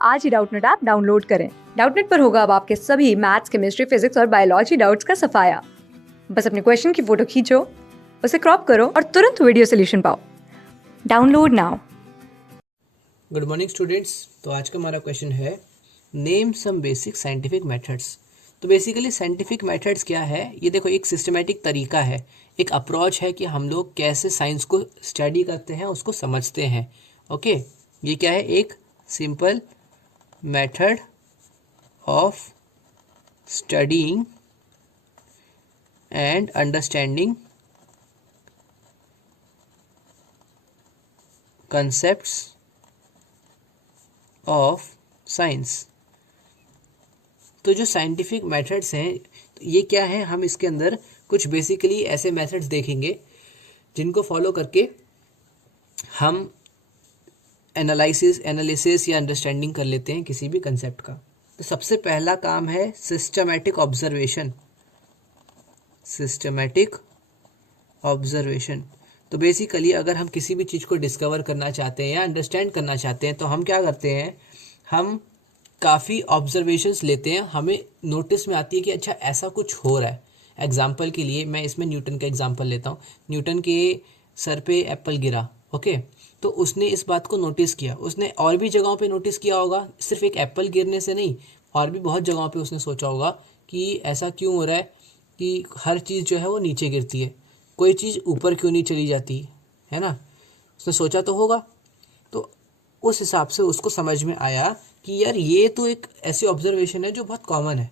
आज ही Doubtnut app download करें। Doubtnut पर होगा अब आपके सभी मैथ्स, केमिस्ट्री, फिजिक्स और बायोलॉजी डाउट्स का सफाया। बस अपने क्वेश्चन की फोटो खींचो, उसे क्रॉप करो और तुरंत वीडियो सोल्यूशन पाओ। Download now. Good morning students. तो आज का हमारा क्वेश्चन है name some basic scientific methods. तो बेसिकली साइंटिफिक मेथड्स क्या है? ये देखो, एक सिस्टमेटिक तरीका है, एक अप्रोच है कि हम लोग कैसे साइंस को स्टडी करते हैं, उसको समझते हैं। ओके, ये क्या है? एक simple method of studying and understanding concepts of science. तो जो साइंटिफिक मेथड्स हैं ये क्या है? हम इसके अंदर कुछ बेसिकली ऐसे मेथड्स देखेंगे जिनको फॉलो करके हम एनालिसिस या अंडरस्टैंडिंग कर लेते हैं किसी भी कंसेप्ट का। तो सबसे पहला काम है सिस्टमैटिक ऑब्जर्वेशन। Systematic observation. तो बेसिकली अगर हम किसी भी चीज़ को डिस्कवर करना चाहते हैं या अंडरस्टैंड करना चाहते हैं तो हम क्या करते हैं? हम काफ़ी ऑब्जर्वेशंस लेते हैं, हमें नोटिस में आती है कि अच्छा ऐसा कुछ हो रहा है। एग्जाम्पल के लिए मैं इसमें न्यूटन का एग्जाम्पल लेता हूँ। न्यूटन के सर पे एप्पल गिरा, ओके, तो उसने इस बात को नोटिस किया। उसने और भी जगहों पे नोटिस किया होगा, सिर्फ एक एप्पल गिरने से नहीं, और भी बहुत जगहों पे उसने सोचा होगा कि ऐसा क्यों हो रहा है कि हर चीज़ जो है वो नीचे गिरती है, कोई चीज़ ऊपर क्यों नहीं चली जाती है ना। उसने सोचा तो होगा। तो उस हिसाब से उसको समझ में आया कि यार ये तो एक ऐसी ऑब्जर्वेशन है जो बहुत कॉमन है।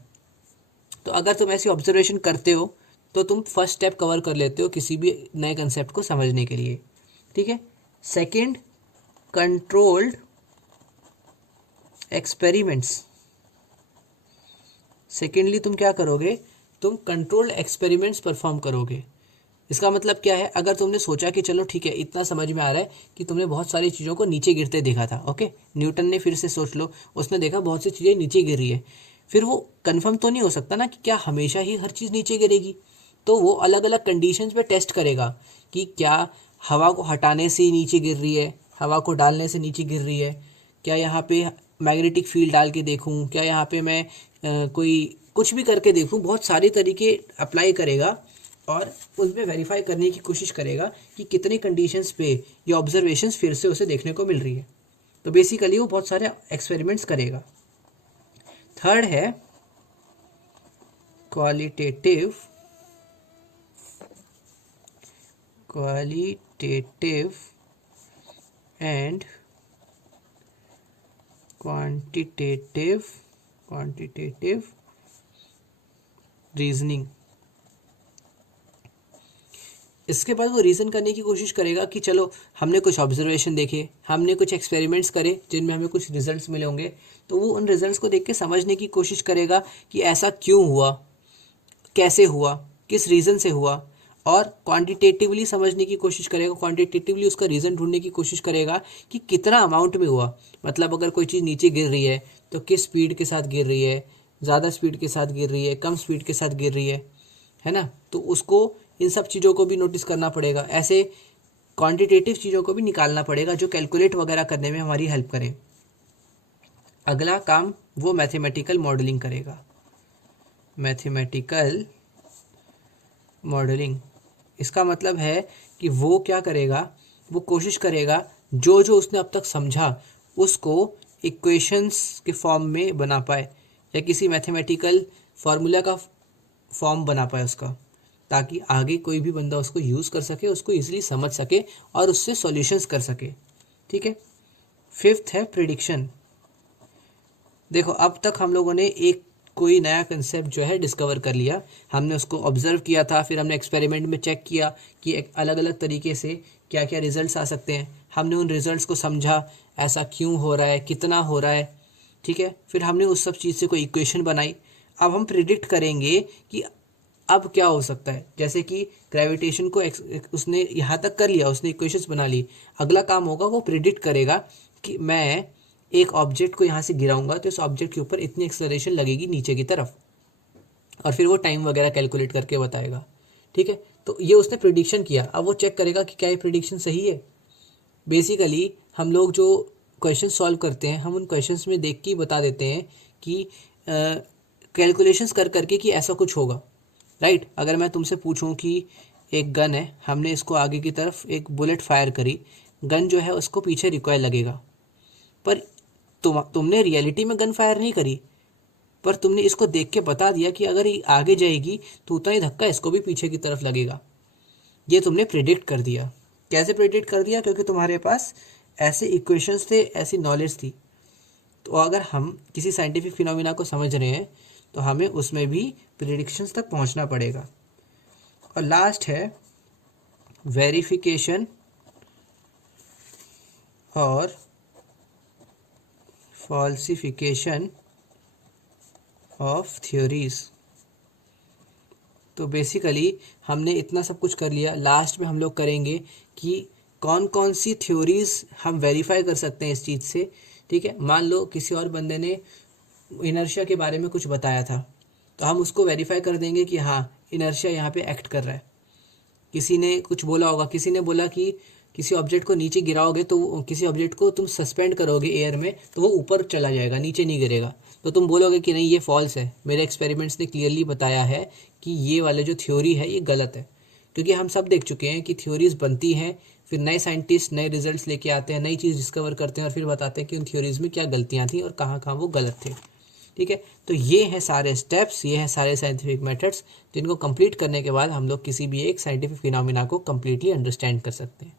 तो अगर तुम ऐसी ऑब्जर्वेशन करते हो तो तुम फर्स्ट स्टेप कवर कर लेते हो किसी भी नए कंसेप्ट को समझने के लिए। ठीक है। Second, controlled experiments. सेकेंडली तुम क्या करोगे? तुम कंट्रोल्ड एक्सपेरिमेंट्स परफॉर्म करोगे। इसका मतलब क्या है? अगर तुमने सोचा कि चलो ठीक है, इतना समझ में आ रहा है कि तुमने बहुत सारी चीज़ों को नीचे गिरते देखा था, ओके, न्यूटन ने फिर से सोच लो, उसने देखा बहुत सी चीज़ें नीचे गिर रही है। फिर वो कंफर्म तो नहीं हो सकता ना कि क्या हमेशा ही हर चीज़ नीचे गिरेगी। तो वो अलग अलग कंडीशंस पे टेस्ट करेगा कि क्या हवा को हटाने से नीचे गिर रही है, हवा को डालने से नीचे गिर रही है, क्या यहाँ पे मैग्नेटिक फील्ड डाल के देखूँ, क्या यहाँ पे मैं कोई कुछ भी करके देखूँ। बहुत सारे तरीके अप्लाई करेगा और उसमें वेरीफाई करने की कोशिश करेगा कि कितने कंडीशंस पे ये ऑब्जर्वेशंस फिर से उसे देखने को मिल रही है। तो बेसिकली वो बहुत सारे एक्सपेरिमेंट्स करेगा। थर्ड है क्वालिटेटिव एंड क्वांटिटेटिव रीजनिंग। इसके बाद वो रीज़न करने की कोशिश करेगा कि चलो हमने कुछ ऑब्जर्वेशन देखे, हमने कुछ एक्सपेरिमेंट्स करे जिनमें हमें कुछ रिजल्ट्स मिले होंगे, तो वो उन रिजल्ट्स को देख के समझने की कोशिश करेगा कि ऐसा क्यों हुआ, कैसे हुआ, किस रीज़न से हुआ, और क्वांटिटेटिवली समझने की कोशिश करेगा। क्वांटिटेटिवली उसका रीज़न ढूंढने की कोशिश करेगा कि कितना अमाउंट में हुआ। मतलब अगर कोई चीज़ नीचे गिर रही है तो किस स्पीड के साथ गिर रही है, ज़्यादा स्पीड के साथ गिर रही है, कम स्पीड के साथ गिर रही है ना। तो उसको इन सब चीज़ों को भी नोटिस करना पड़ेगा। ऐसे क्वांटिटेटिव चीज़ों को भी निकालना पड़ेगा जो कैलकुलेट वगैरह करने में हमारी हेल्प करे। अगला काम वो मैथमेटिकल मॉडलिंग करेगा। मैथमेटिकल मॉडलिंग, इसका मतलब है कि वो क्या करेगा? वो कोशिश करेगा जो जो उसने अब तक समझा उसको इक्वेशंस के फॉर्म में बना पाए या किसी मैथमेटिकल फार्मूला का फॉर्म बना पाए उसका, ताकि आगे कोई भी बंदा उसको यूज़ कर सके, उसको इजीली समझ सके और उससे सॉल्यूशंस कर सके। ठीक है। फिफ्थ है प्रिडिक्शन। देखो, अब तक हम लोगों ने एक कोई नया कंसेप्ट जो है डिस्कवर कर लिया, हमने उसको ऑब्जर्व किया था, फिर हमने एक्सपेरिमेंट में चेक किया कि एक अलग अलग तरीके से क्या क्या रिजल्ट्स आ सकते हैं। हमने उन रिजल्ट्स को समझा, ऐसा क्यों हो रहा है, कितना हो रहा है। ठीक है। फिर हमने उस सब चीज़ से कोई इक्वेशन बनाई। अब हम प्रिडिक्ट करेंगे कि अब क्या हो सकता है। जैसे कि ग्रेविटेशन को उसने यहाँ तक कर लिया, उसने इक्वेशंस बना ली। अगला काम होगा वो प्रिडिक्ट करेगा कि मैं एक ऑब्जेक्ट को यहाँ से गिराऊंगा तो इस ऑब्जेक्ट के ऊपर इतनी एक्सेलरेशन लगेगी नीचे की तरफ, और फिर वो टाइम वगैरह कैलकुलेट करके बताएगा। ठीक है। तो ये उसने प्रिडिक्शन किया। अब वो चेक करेगा कि क्या ये प्रिडिक्शन सही है। बेसिकली हम लोग जो क्वेश्चन सॉल्व करते हैं हम उन क्वेश्चंस में देख के ही बता देते हैं कि कैलकुलेशंस कर करके कि ऐसा कुछ होगा, राइट। अगर मैं तुमसे पूछूं कि एक गन है, हमने इसको आगे की तरफ एक बुलेट फायर करी, गन जो है उसको पीछे रिकॉइल लगेगा, पर तुमने रियलिटी में गन फायर नहीं करी, पर तुमने इसको देख के बता दिया कि अगर ये आगे जाएगी तो उतना ही धक्का इसको भी पीछे की तरफ लगेगा। ये तुमने प्रेडिक्ट कर दिया। कैसे प्रेडिक्ट कर दिया? क्योंकि तुम्हारे पास ऐसे इक्वेशंस थे, ऐसी नॉलेज थी। तो अगर हम किसी साइंटिफिक फिनोमिना को समझ रहे हैं तो हमें उसमें भी प्रेडिक्शंस तक पहुंचना पड़ेगा। और लास्ट है वेरिफिकेशन और फॉल्सिफिकेशन ऑफ थ्योरीज। तो बेसिकली हमने इतना सब कुछ कर लिया। लास्ट में हम लोग करेंगे कि कौन कौन सी थ्योरीज हम वेरीफाई कर सकते हैं इस चीज़ से, ठीक है। मान लो किसी और बंदे ने इनर्शिया के बारे में कुछ बताया था, तो हम उसको वेरीफाई कर देंगे कि हाँ इनर्शिया यहाँ पे एक्ट कर रहा है। किसी ने कुछ बोला होगा, किसी ने बोला कि किसी ऑब्जेक्ट को नीचे गिराओगे तो किसी ऑब्जेक्ट को तुम सस्पेंड करोगे एयर में तो वो ऊपर चला जाएगा, नीचे नहीं गिरेगा। तो तुम बोलोगे कि नहीं ये फॉल्स है, मेरे एक्सपेरिमेंट्स ने क्लियरली बताया है कि ये वाले जो थ्योरी है ये गलत है। क्योंकि हम सब देख चुके हैं कि थ्योरीज बनती हैं, फिर नए साइंटिस्ट नए रिजल्ट्स लेके आते हैं, नई चीज़ डिस्कवर करते हैं और फिर बताते हैं कि उन थ्योरीज में क्या गलतियाँ थी और कहाँ कहाँ वो गलत थे, ठीक है। तो ये हैं सारे स्टेप्स, ये हैं सारे साइंटिफिक मेथड्स जिनको कंप्लीट करने के बाद हम लोग किसी भी एक साइंटिफिक फिनोमिना को कंप्लीटली अंडरस्टैंड कर सकते हैं।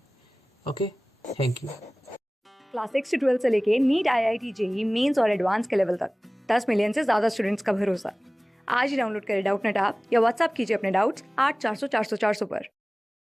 Okay, thank you. क्लास 6 से 12 से लेके नीट, IIT, जेई मेंस और एडवांस के लेवल तक 10 मिलियन से ज़्यादा स्टूडेंट्स का भरोसा। आज ही डाउनलोड करें डाउटनेट ऐप या व्हाट्सएप कीजिए अपने डाउट्स 8400 400 400 पर।